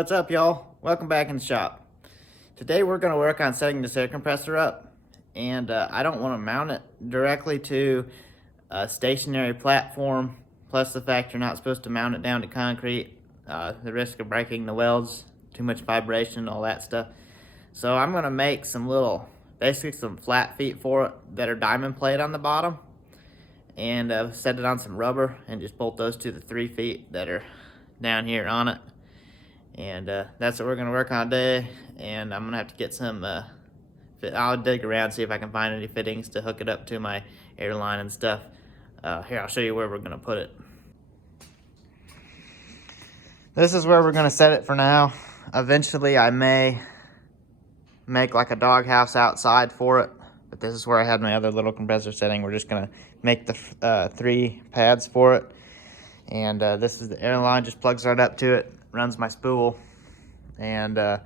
What's up, y'all? Welcome back in the shop. Today we're going to work on setting this air compressor up, and I don't want to mount it directly to a stationary platform, plus the fact you're not supposed to mount it down to concrete, the risk of breaking the welds, too much vibration, all that stuff. So I'm going to make basically some flat feet for it that are diamond plate on the bottom, and set it on some rubber and just bolt those to the 3 feet that are down here on it. And that's what we're going to work on today. And I'm going to have to get some I'll dig around, see if I can find any fittings to hook it up to my airline and stuff. Here, I'll show you where we're going to put it. This is where we're going to set it for now. Eventually I may make like a doghouse outside for it, but this is where I had my other little compressor setting. We're just going to make the 3 pads for it. And this is the airline, just plugs right up to it, runs my spool. And I'm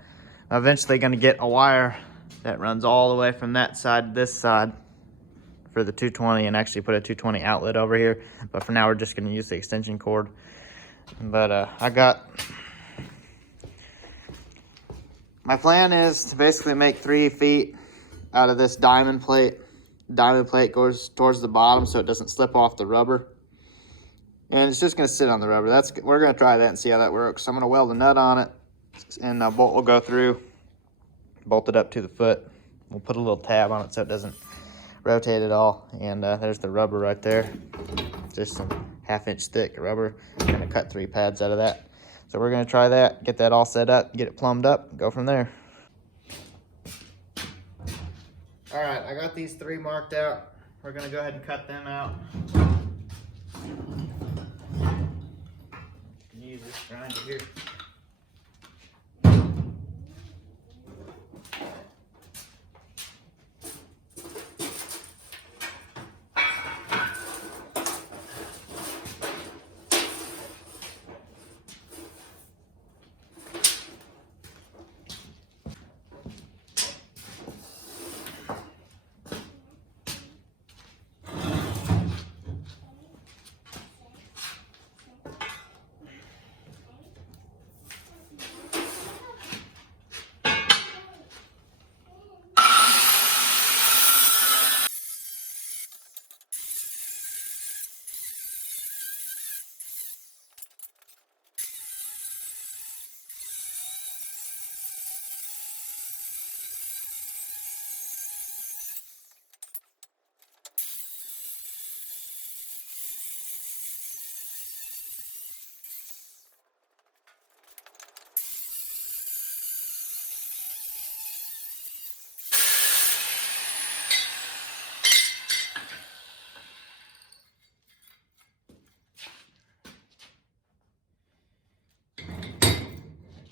eventually going to get a wire that runs all the way from that side to this side for the 220, and actually put a 220 outlet over here. But for now we're just going to use the extension cord. But my plan is to basically make 3 feet out of this diamond plate. Diamond plate goes towards the bottom so it doesn't slip off the rubber. And it's just going to sit on the rubber. We're going to try that and see how that works. So I'm going to weld a nut on it, and a bolt will go through, bolt it up to the foot. We'll put a little tab on it so it doesn't rotate at all. And there's the rubber right there. Just some 1/2 inch thick rubber. I'm going to cut 3 pads out of that. So we're going to try that, get that all set up, get it plumbed up, go from there. All right, I got these 3 marked out. We're going to go ahead and cut them out. Use this grinder here.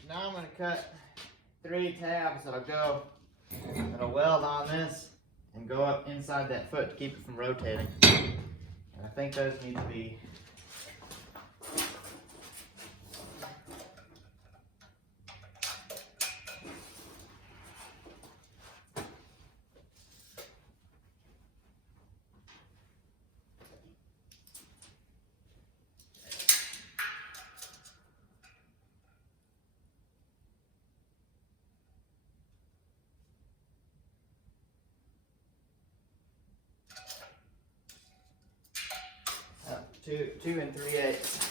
Now I'm going to cut 3 tabs that'll weld on this and go up inside that foot to keep it from rotating. And I think those need to be two 2 3/8.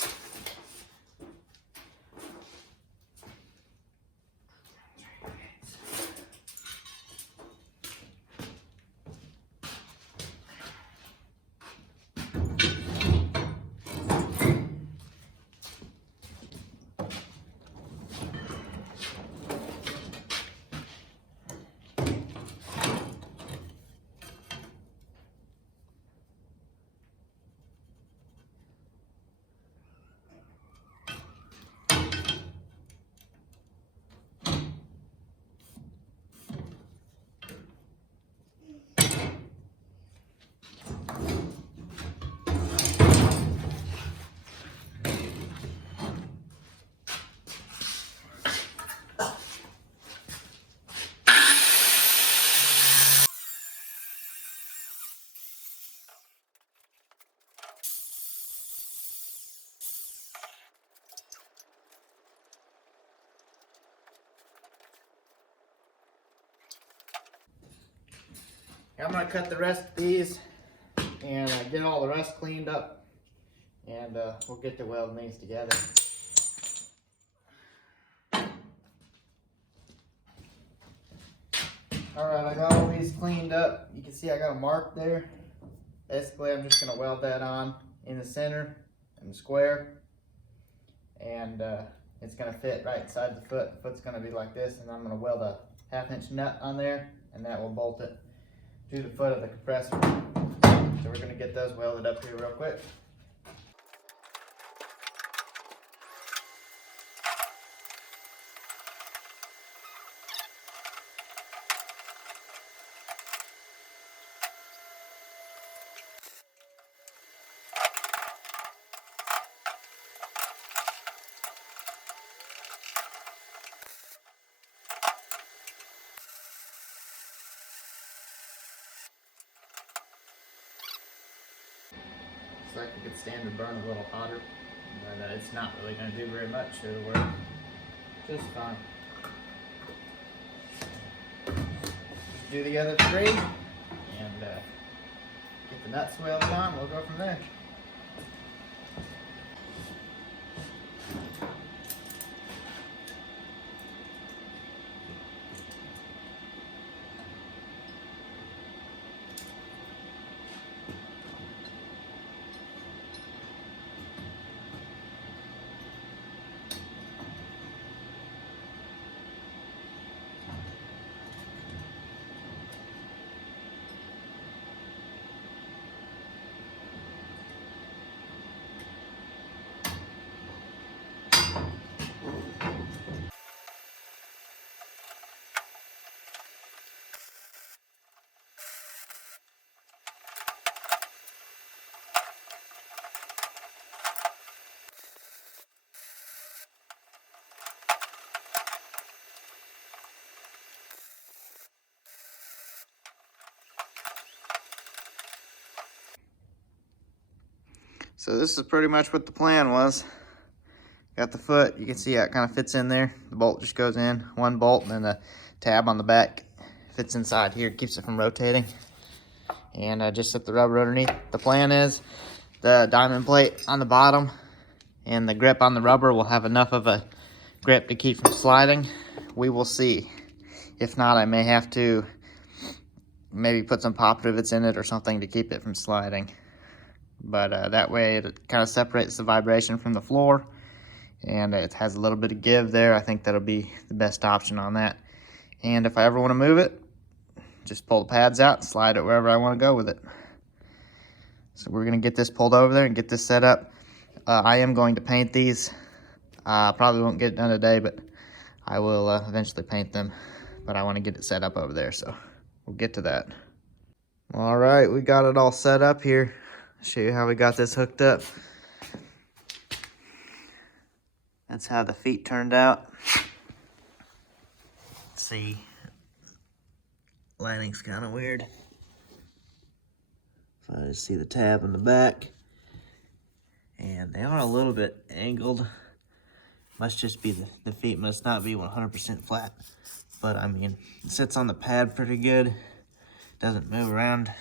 I'm gonna cut the rest of these and get all the rust cleaned up, and we'll get to welding these together. Alright, I got all these cleaned up. You can see I got a mark there. Basically, I'm just gonna weld that on in the center, in the square, and it's gonna fit right inside the foot. The foot's gonna be like this, and I'm gonna weld a 1/2 inch nut on there, and that will bolt it to the foot of the compressor. So we're gonna get those welded up here real quick. Looks like it could stand to burn a little hotter, but it's not really going to do very much. It'll work just fine. Do the other three and get the nuts welded on. We'll go from there. So this is pretty much what the plan was. Got the foot, you can see how it kind of fits in there. The bolt just goes in, one bolt, and then the tab on the back fits inside here, keeps it from rotating. And I just set the rubber underneath. The plan is the diamond plate on the bottom and the grip on the rubber will have enough of a grip to keep from sliding. We will see. If not, I may have to maybe put some pop rivets in it or something to keep it from sliding. But that way it kind of separates the vibration from the floor, and it has a little bit of give there. I think that'll be the best option on that. And if I ever want to move it, just pull the pads out and slide it wherever I want to go with it. So we're going to get this pulled over there and get this set up. I am going to paint these. Probably won't get it done today, but I will eventually paint them. But I want to get it set up over there, so we'll get to that. All right, we got it all set up here. Show you how we got this hooked up. That's how the feet turned out. Let's see. Lighting's kind of weird. So I just see the tab in the back. And they are a little bit angled. Must just be the feet must not be 100% flat. But I mean, it sits on the pad pretty good. Doesn't move around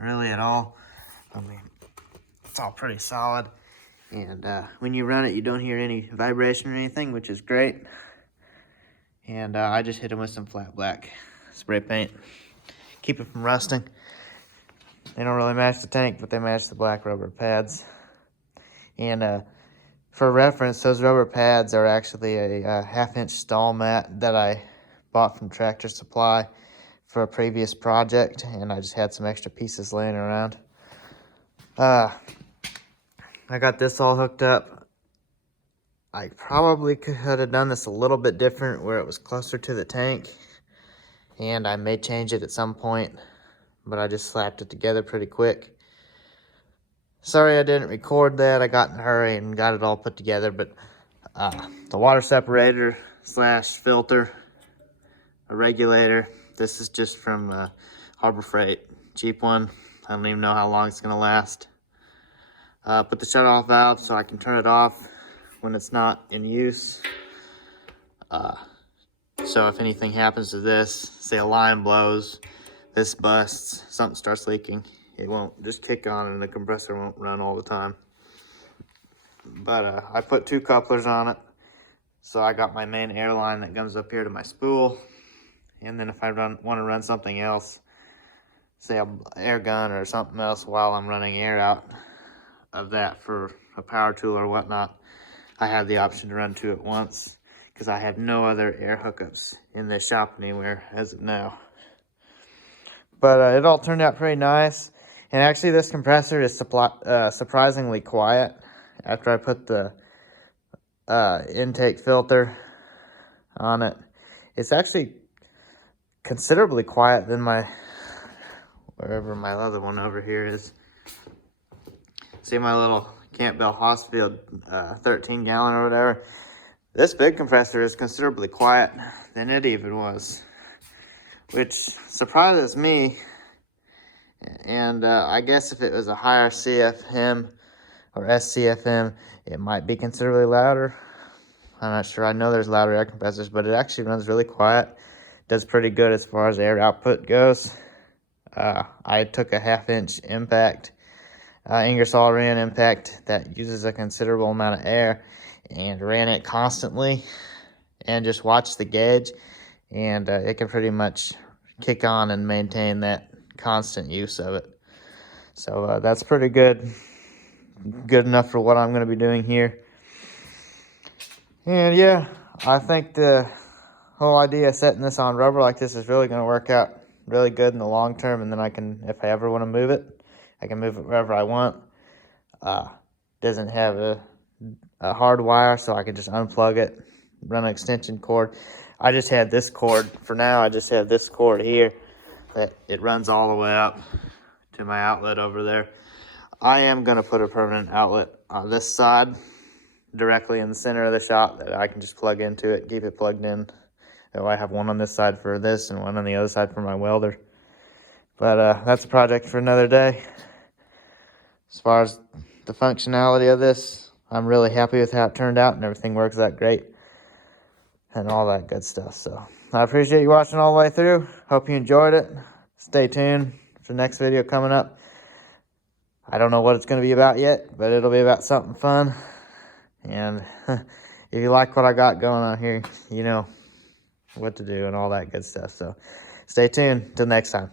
really at all. I mean, it's all pretty solid. And when you run it, you don't hear any vibration or anything, which is great. And I just hit them with some flat black spray paint. Keep it from rusting. They don't really match the tank, but they match the black rubber pads. And for reference, those rubber pads are actually a 1/2 inch stall mat that I bought from Tractor Supply for a previous project, and I just had some extra pieces laying around. I got this all hooked up. I probably could have done this a little bit different where it was closer to the tank, and I may change it at some point, but I just slapped it together pretty quick. Sorry I didn't record that. I got in a hurry and got it all put together, but the water separator / filter, a regulator. This is just from Harbor Freight, cheap one. I don't even know how long it's gonna last. Put the shut-off valve so I can turn it off when it's not in use. So if anything happens to this, say a line blows, this busts, something starts leaking, it won't just kick on and the compressor won't run all the time. But I put 2 couplers on it. So I got my main air line that comes up here to my spool. And then if I want to run something else, say an air gun or something else while I'm running air out of that for a power tool or whatnot, I have the option to run 2 at once because I have no other air hookups in this shop anywhere as of now. But it all turned out pretty nice. And actually this compressor is surprisingly quiet after I put the intake filter on it. It's actually considerably quiet than wherever my other one over here is. See my little Campbell Hosfield 13 gallon or whatever. This big compressor is considerably quiet than it even was, which surprises me. And I guess if it was a higher CFM or SCFM, it might be considerably louder. I'm not sure. I know there's louder air compressors, but it actually runs really quiet. Does pretty good as far as air output goes. I took a 1/2-inch impact, Ingersoll Rand impact that uses a considerable amount of air, and ran it constantly and just watched the gauge, and it can pretty much kick on and maintain that constant use of it. So that's pretty good enough for what I'm going to be doing here. And yeah, I think the whole idea of setting this on rubber like this is really going to work out really good in the long term. And then I can, if I ever want to move it, I can move it wherever I want. Doesn't have a hard wire, so I can just unplug it, run an extension cord. I just had this cord for now. I just have this cord here that it runs all the way up to my outlet over there. I am going to put a permanent outlet on this side directly in the center of the shop that I can just plug into it, keep it plugged in. So I have one on this side for this and one on the other side for my welder. But that's a project for another day. As far as the functionality of this, I'm really happy with how it turned out and everything works out great and all that good stuff. So I appreciate you watching all the way through. Hope you enjoyed it. Stay tuned for the next video coming up. I don't know what it's going to be about yet, but it'll be about something fun. And if you like what I got going on here, you know what to do and all that good stuff. So stay tuned till next time.